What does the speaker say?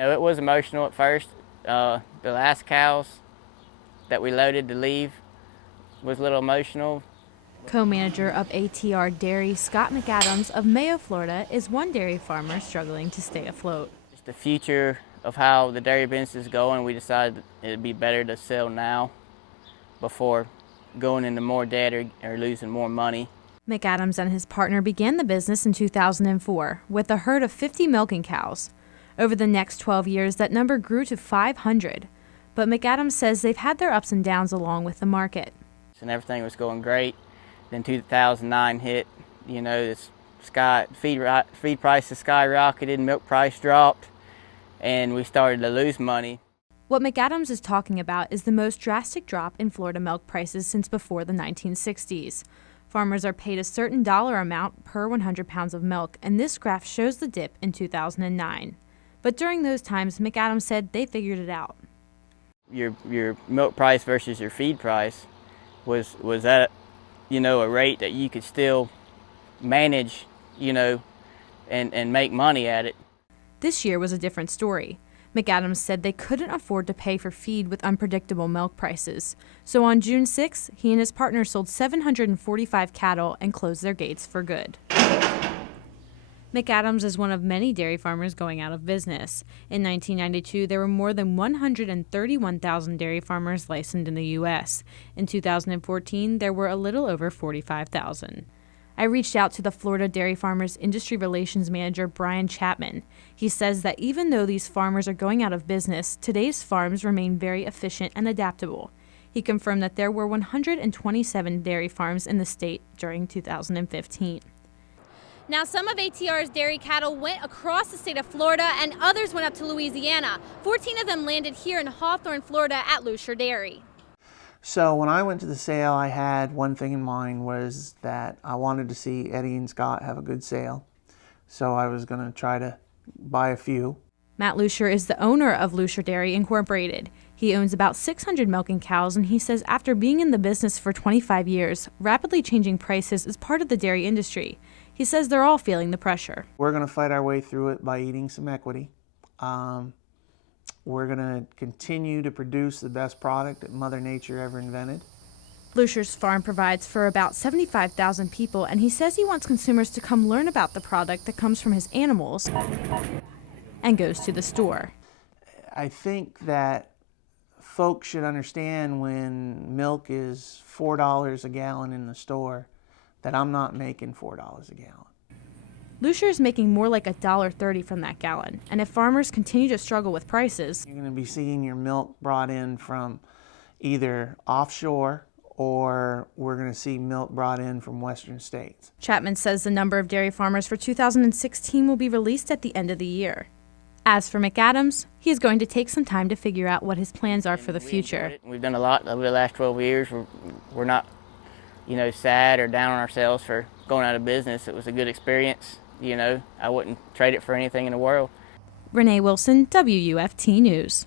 No, it was emotional at first. The last cows that we loaded to leave was a little emotional. Co-manager of ATR Dairy, Scott McAdams of Mayo, Florida, is one dairy farmer struggling to stay afloat. Just the future of how the dairy business is going, we decided it'd be better to sell now before going into more debt or losing more money. McAdams and his partner began the business in 2004 with a herd of 50 milking cows. Over the next 12 years, that number grew to 500. But McAdams says they've had their ups and downs along with the market. And everything was going great. Then 2009 hit, the feed prices skyrocketed, milk price dropped, and we started to lose money. What McAdams is talking about is the most drastic drop in Florida milk prices since before the 1960s. Farmers are paid a certain dollar amount per 100 pounds of milk, and this graph shows the dip in 2009. But during those times, McAdams said they figured it out. Your milk price versus your feed price was at a rate that you could still manage, and make money at it. This year was a different story. McAdams said they couldn't afford to pay for feed with unpredictable milk prices. So on June 6, he and his partner sold 745 cattle and closed their gates for good. McAdams is one of many dairy farmers going out of business. In 1992, there were more than 131,000 dairy farmers licensed in the U.S. In 2014, there were a little over 45,000. I reached out to the Florida Dairy Farmers Industry Relations Manager, Brian Chapman. He says that even though these farmers are going out of business, today's farms remain very efficient and adaptable. He confirmed that there were 127 dairy farms in the state during 2015. Now, some of ATR's dairy cattle went across the state of Florida and others went up to Louisiana. 14 of them landed here in Hawthorne, Florida at Lusher Dairy. So when I went to the sale, I had one thing in mind, was that I wanted to see Eddie and Scott have a good sale. So I was going to try to buy a few. Matt Lusher is the owner of Lusher Dairy Incorporated. He owns about 600 milking cows, and he says after being in the business for 25 years, rapidly changing prices is part of the dairy industry. He says they're all feeling the pressure. We're going to fight our way through it by eating some equity. We're going to continue to produce the best product that Mother Nature ever invented. Lusher's farm provides for about 75,000 people, and he says he wants consumers to come learn about the product that comes from his animals and goes to the store. I think that folks should understand when milk is $4 a gallon in the store, that I'm not making $4 a gallon. Lusher is making more like $1.30 from that gallon, and if farmers continue to struggle with prices, you're going to be seeing your milk brought in from either offshore, or we're going to see milk brought in from western states. Chapman says the number of dairy farmers for 2016 will be released at the end of the year. As for McAdams, he is going to take some time to figure out what his plans are for the future. We've done a lot over the last 12 years. We're not, sad or down on ourselves for going out of business. It was a good experience. I wouldn't trade it for anything in the world. Renee Wilson, WUFT News.